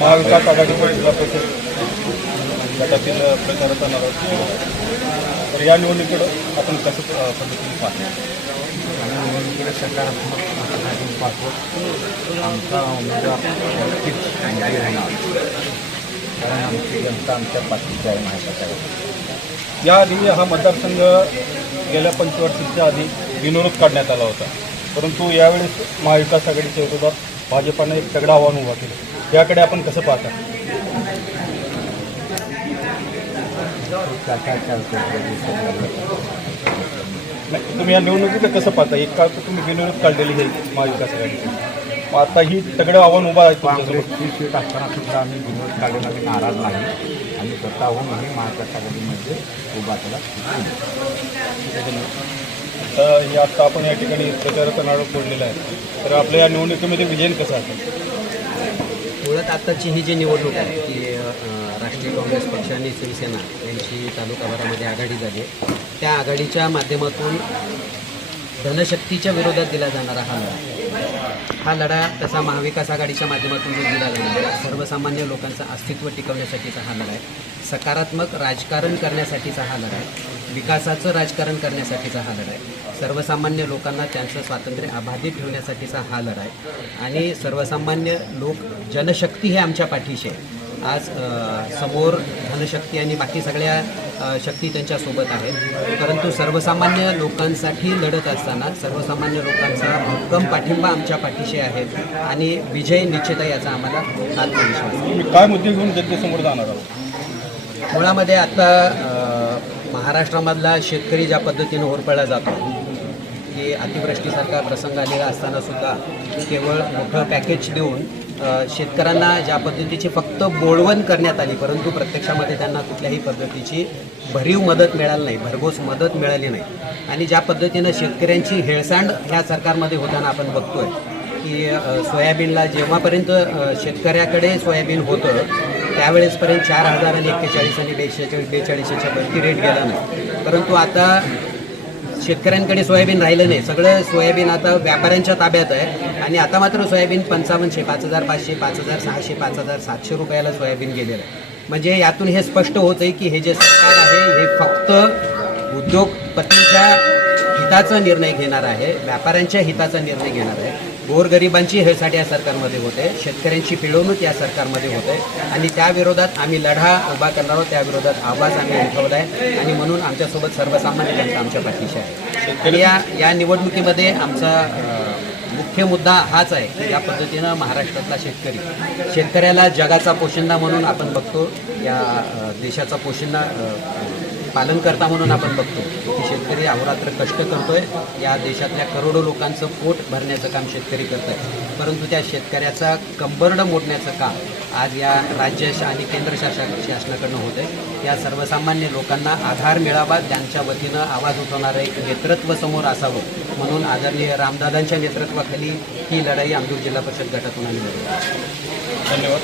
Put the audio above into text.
महाविकास आघाडीच्या जिल्हा परिषद गटातील प्रचार करणार आहोत. तर या निवडणुकीकडं आपण कसं पद्धतीने पाहतो? निवडणुकीला सकारात्मक मतदान पाठवत आमचा उमेदवार नक्कीच विजयी राहणार, कारण आमची जनता आमच्या पाठीची आहे महाविकास आघाडी. याआधी हा मतदारसंघ गेल्या पंचवार्षिकच्या आधी बिनविरोध काढण्यात आला होता, परंतु यावेळेस महाविकास आघाडीच्या विरोधात भाजपानं एक तगडा आव्हान उभा केलं. याकडे आपण कसं पाहता? तुम्ही या निवडणुकीचं कसं पाहता? एक काळ तुम्ही बिनविरोध काढलेली आहे महाविकास आघाडीची, मग आता ही तगडं आव्हान उभा आहे तुमच्यासमोर. काँग्रेसची सीट असताना सुद्धा आम्ही विरोध काढण्याला नाराज नाही. आम्ही स्वतःहूनही महाविकास आघाडीमध्ये उभा केला. तर हे आत्ता आपण या ठिकाणी प्रचाराचा नारळ फोडलेला आहे, तर आपल्या या निवडणुकीमध्ये विजयन कसं असेल? मुळात आत्ताची ही जी निवडणूक आहे ती राष्ट्रीय काँग्रेस पक्ष आणि शिवसेना यांची तालुकाभरामध्ये आघाडी झाली आहे. त्या आघाडीच्या माध्यमातून धनशक्तीच्या विरोधात दिला जाणारा हा लढा तसा महाविकास आघाडीच्या माध्यमातून जो दिला जाणार आहे, सर्वसामान्य लोकांचं अस्तित्व टिकवण्यासाठीचा हा लढा आहे, सकारात्मक राजकारण करण्यासाठीचा हा लढा आहे, विकासाचं राजकारण करण्यासाठीचा हा लढा आहे, सर्वसामान्य लोकांना त्यांचं स्वातंत्र्य अबाधित ठेवण्यासाठीचा हा लढा आहे आणि सर्वसामान्य लोक जनशक्ती हे आमच्या पाठीशी आहे. आज समोर धनशक्ती आणि बाकी सगळ्या शक्ती त्यांच्यासोबत आहेत, परंतु सर्वसामान्य लोकांसाठी लढत असताना सर्वसामान्य लोकांचा भक्कम पाठिंबा आमच्या पाठीशी आहे आणि विजय निश्चित आहे याचा आम्हाला आत्मविश्वास आहे. तुम्ही काय मुद्दे घेऊन जनतेसमोर जाणार आहोत? मुळामध्ये आता महाराष्ट्रामधला शेतकरी ज्या पद्धतीनं होरपळला जातो की अतिवृष्टीसारखा प्रसंग आलेला असताना सुद्धा केवळ मोठं पॅकेज देऊन शेतकऱ्यांना ज्या पद्धतीची फक्त बोळवण करण्यात आली, परंतु प्रत्यक्षामध्ये त्यांना कुठल्याही पद्धतीची भरीव मदत मिळाली नाही, भरघोस मदत मिळाली नाही आणि ज्या पद्धतीनं शेतकऱ्यांची हेळसांड ह्या सरकारमध्ये होताना आपण बघतोय की सोयाबीनला जेव्हापर्यंत शेतकऱ्याकडे सोयाबीन होतं त्यावेळेसपर्यंत 4,000 आणि 41 आणि 42च्या वरती रेट गेला नाही, परंतु आता शेतकऱ्यांकडे सोयाबीन राहिलं नाही. सगळं सोयाबीन आता व्यापाऱ्यांच्या ताब्यात आहे आणि आता मात्र सोयाबीन 5500, 5500, 5600, 5700 रुपयाला सोयाबीन गेलेलं आहे. म्हणजे यातून हे स्पष्ट होतं आहे की हे जे सरकार आहे हे फक्त उद्योगपतींच्या हिताचा निर्णय घेणार आहे, व्यापाऱ्यांच्या हिताचा निर्णय घेणार आहे. गोरगरिबांची हेळसाट या सरकारमध्ये होते, शेतकऱ्यांची पिळवणूक या सरकारमध्ये होते आणि त्या विरोधात आम्ही लढा उभा करणार आहोत, त्या विरोधात आवाज आम्ही उठवला आहे आणि म्हणून आमच्यासोबत सर्वसामान्य जनता आमच्या पाठीशी आहे. आणि या निवडणुकीमध्ये आमचा मुख्य मुद्दा हाच आहे की ज्या पद्धतीनं महाराष्ट्रातला शेतकऱ्याला जगाचा पोशिंदा म्हणून आपण बघतो, या देशाचा पोशिंदा पालनकर्ता म्हणून आपण बघतो की शेतकरी अहोरात्र कष्ट करतोय, या देशातल्या करोडो लोकांचं पोट भरण्याचं काम शेतकरी करत आहे, परंतु त्या शेतकऱ्याचा कंबरडं मोडण्याचं काम आज या राज्य आणि केंद्र शासनाकडनं होतं आहे. या सर्वसामान्य लोकांना आधार मिळावा, त्यांच्या वतीनं आवाज उठवणारं एक नेतृत्व समोर असावं म्हणून आदरणीय रामदादांच्या नेतृत्वाखाली ही लढाई आंबूर जिल्हा परिषद गटातून आम्ही लढवू. धन्यवाद.